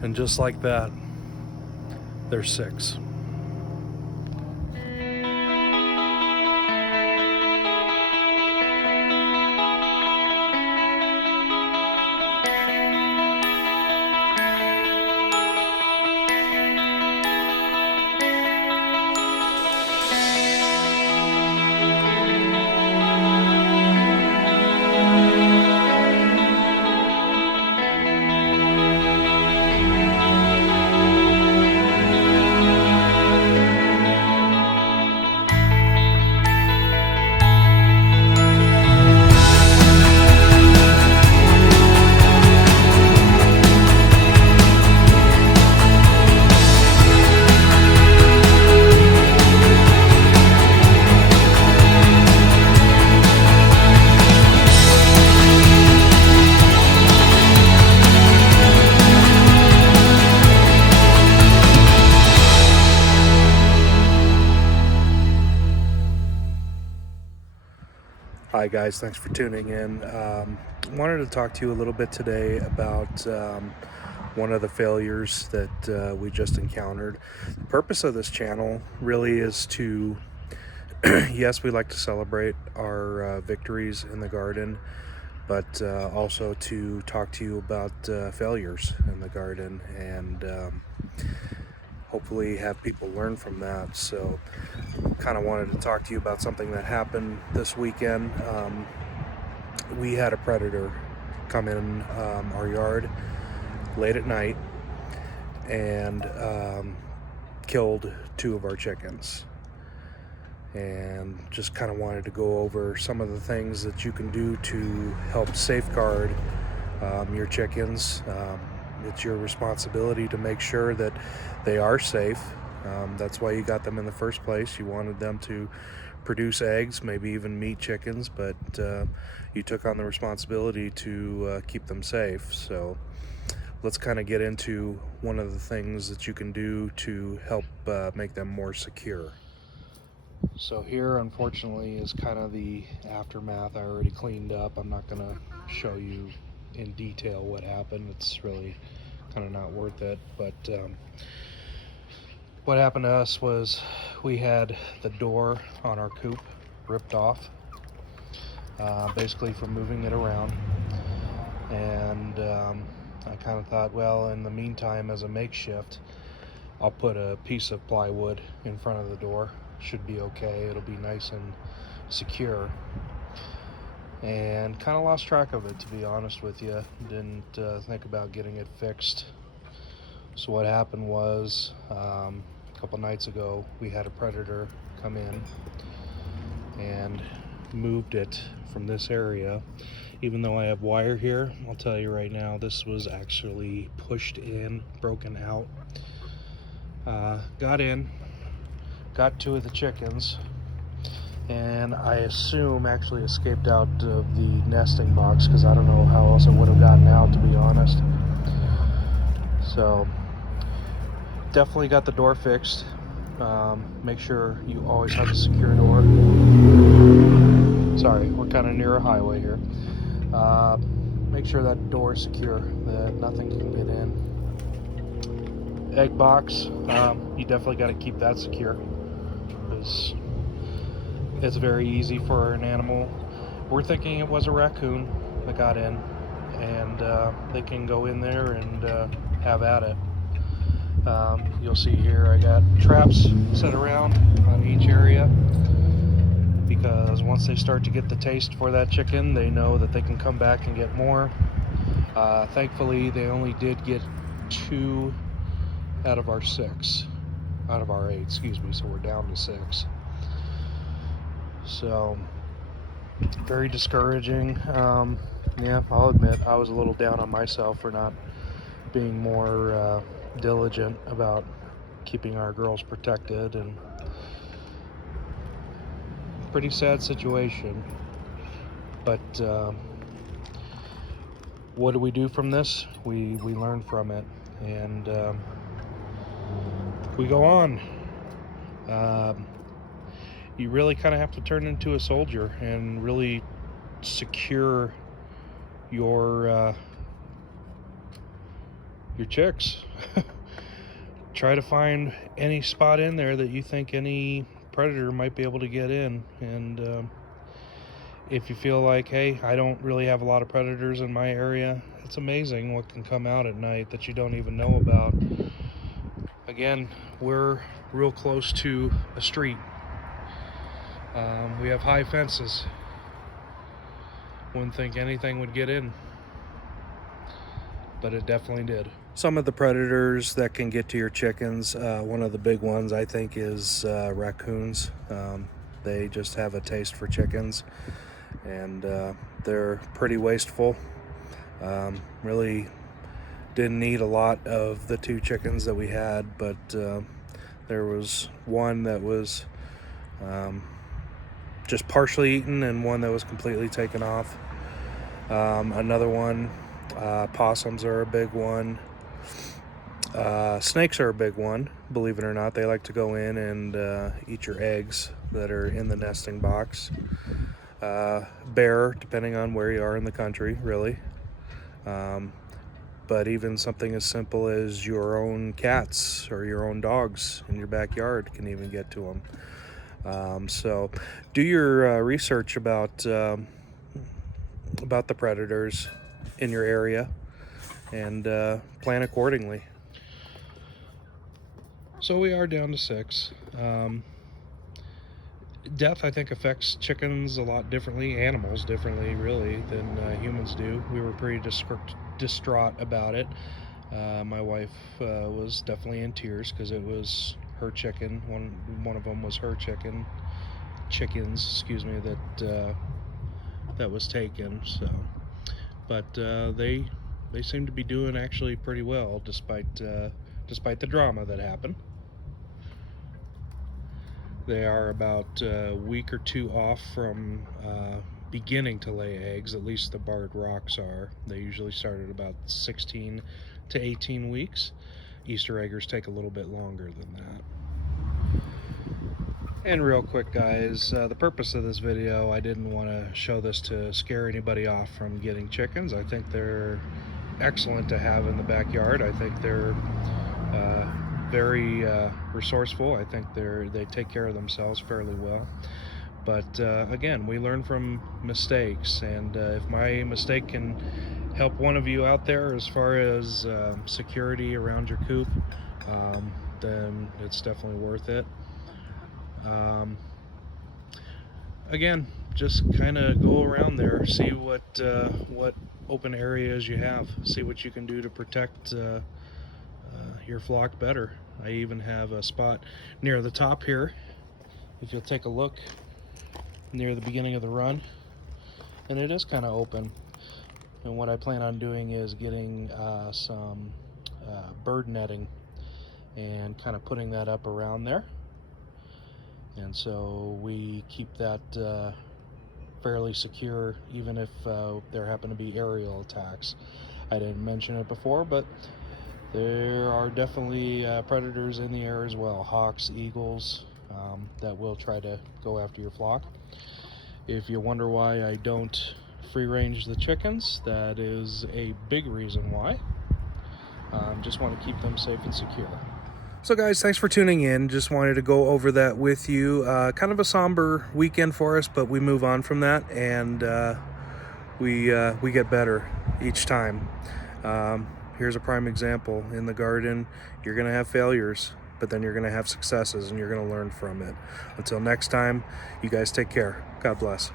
And just like that, there's 6. Hi guys, thanks for tuning in. Wanted to talk to you a little bit today about one of the failures that we just encountered. The purpose of this channel really is to, yes, we like to celebrate our victories in the garden, but also to talk to you about failures in the garden and hopefully have people learn from that. So kind of wanted to talk to you about something that happened this weekend. We had a predator come in our yard late at night and killed 2 of our chickens, and just kind of wanted to go over some of the things that you can do to help safeguard your chickens. It's your responsibility to make sure that they are safe. That's why you got them in the first place. You wanted them to produce eggs, maybe even meat chickens, but you took on the responsibility to keep them safe. So let's kind of get into one of the things that you can do to help make them more secure. So here, unfortunately, is kind of the aftermath. I already cleaned up. I'm not going to show you in detail what happened. It's really kind of not worth it. But what happened to us was we had the door on our coop ripped off, basically from moving it around. And I kind of thought, well, in the meantime, as a makeshift, I'll put a piece of plywood in front of the door. Should be okay. It'll be nice and secure. And kind of lost track of it, to be honest with you. Didn't think about getting it fixed. So what happened was, a couple nights ago, we had a predator come in and moved it from this area. Even though I have wire here, I'll tell you right now, this was actually pushed in, broken out. Got in, got 2 of the chickens, and I assume actually escaped out of the nesting box, because I don't know how else it would have gotten out, to be honest. So definitely got the door fixed. Make sure you always have a secure door. Sorry, we're kind of near a highway here. Make sure that door is secure, that nothing can get in. Egg box, you definitely got to keep that secure, because it's very easy for an animal. We're thinking it was a raccoon that got in, and they can go in there and have at it. You'll see here I got traps set around on each area, because once they start to get the taste for that chicken, they know that they can come back and get more. Thankfully, they only did get 2 out of our 6, out of our 8, excuse me, so we're down to 6. So very discouraging. Yeah, I'll admit I was a little down on myself for not being more diligent about keeping our girls protected, and pretty sad situation. But what do we do from this? We learn from it, and we go on. You really kind of have to turn into a soldier and really secure your your chicks. Try to find any spot in there that you think any predator might be able to get in. And if you feel like, hey, I don't really have a lot of predators in my area, it's amazing what can come out at night that you don't even know about. Again, we're real close to a street. We have high fences. Wouldn't think anything would get in, but it definitely did. Some of the predators that can get to your chickens, one of the big ones I think is raccoons. They just have a taste for chickens, and they're pretty wasteful. Really didn't eat a lot of the 2 chickens that we had, but there was one that was just partially eaten and one that was completely taken off. Another one, possums are a big one. Snakes are a big one, believe it or not. They like to go in and eat your eggs that are in the nesting box. Bear, depending on where you are in the country, really. But even something as simple as your own cats or your own dogs in your backyard can even get to them. So do your research about the predators in your area and plan accordingly. So we are down to 6. Death, I think, affects chickens a lot differently, animals differently, really, than humans do. We were pretty distraught about it. My wife was definitely in tears because it was her chicken. One of them was her chickens, that was taken. So, but they seem to be doing actually pretty well, despite the drama that happened. They are about a week or 2 off from beginning to lay eggs. At least the barred rocks are. They usually start at about 16 to 18 weeks. Easter eggers take a little bit longer than that. And real quick, guys, the purpose of this video, I didn't want to show this to scare anybody off from getting chickens. I think they're excellent to have in the backyard. I think they're very resourceful. I think they take care of themselves fairly well. But again, we learn from mistakes, and if my mistake can help one of you out there as far as security around your coop, then it's definitely worth it. Again, just kind of go around there, see what open areas you have, see what you can do to protect your flock better. I even have a spot near the top here, if you'll take a look, near the beginning of the run, and it is kind of open. And what I plan on doing is getting some bird netting and kind of putting that up around there, and so we keep that fairly secure, even if there happen to be aerial attacks. I didn't mention it before, but there are definitely predators in the air as well, hawks, eagles, that will try to go after your flock. If you wonder why I don't free range the chickens, that is a big reason why. Just want to keep them safe and secure. So guys, thanks for tuning in. Just wanted to go over that with you. Kind of a somber weekend for us, but we move on from that, and we get better each time. Here's a prime example. In the garden, you're going to have failures, but then you're going to have successes, and you're going to learn from it. Until next time, you guys take care. God bless.